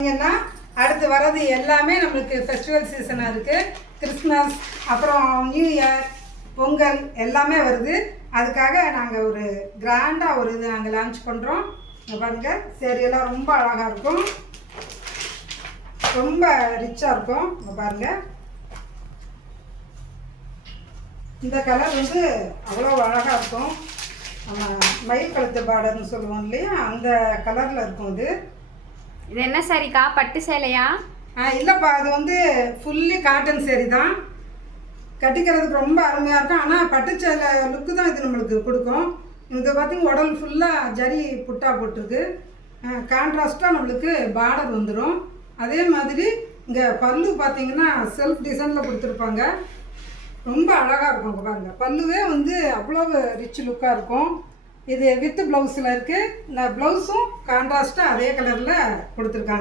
பார்த்தீங்கன்னா அடுத்து வர்றது எல்லாமே நம்மளுக்கு ஃபெஸ்டிவல் சீசனாக இருக்குது. கிறிஸ்மஸ், அப்புறம் நியூ இயர், பொங்கல் எல்லாமே வருது. அதுக்காக நாங்கள் ஒரு கிராண்டாக ஒரு இது நாங்கள் லான்ச் பண்ணுறோம். பாருங்கள், சேரீயெல்லாம் ரொம்ப அழகாக இருக்கும், ரொம்ப ரிச்சாக இருக்கும். பாருங்கள், இந்த கலர் வந்து அவ்வளோ அழகாக இருக்கும். நம்ம மயில் கழுத்து பார்டர்னு சொல்லுவோம் இல்லையா, அந்த கலரில் இருக்கும். இது என்ன சாரிக்கா? பட்டு சேலையா? இல்லைப்பா, அது வந்து ஃபுல்லி காட்டன் சேரீ தான். கட்டிக்கிறதுக்கு ரொம்ப அருமையாக இருக்கும். ஆனால் பட்டு சேலை லுக்கு தான் இது நம்மளுக்கு கொடுக்கும். இது பார்த்திங்க, உடல் ஃபுல்லாக ஜரி புட்டா போட்டிருக்கு. கான்ட்ராஸ்ட்டாக நம்மளுக்கு பார்டர் வந்துடும். அதே மாதிரி இங்கே பல்லு பார்த்திங்கன்னா செல்ஃப் டிசைனில் கொடுத்துருப்பாங்க. ரொம்ப அழகாக இருக்கும். பாருங்கள், பல்லுவே வந்து அவ்வளோ ரிச் லுக்காக இருக்கும். இது வித் ப்ளவுஸில் இருக்குது. இந்த ப்ளவுஸும் கான்ட்ராஸ்ட்டாக அதே கலரில் கொடுத்துருக்காங்க.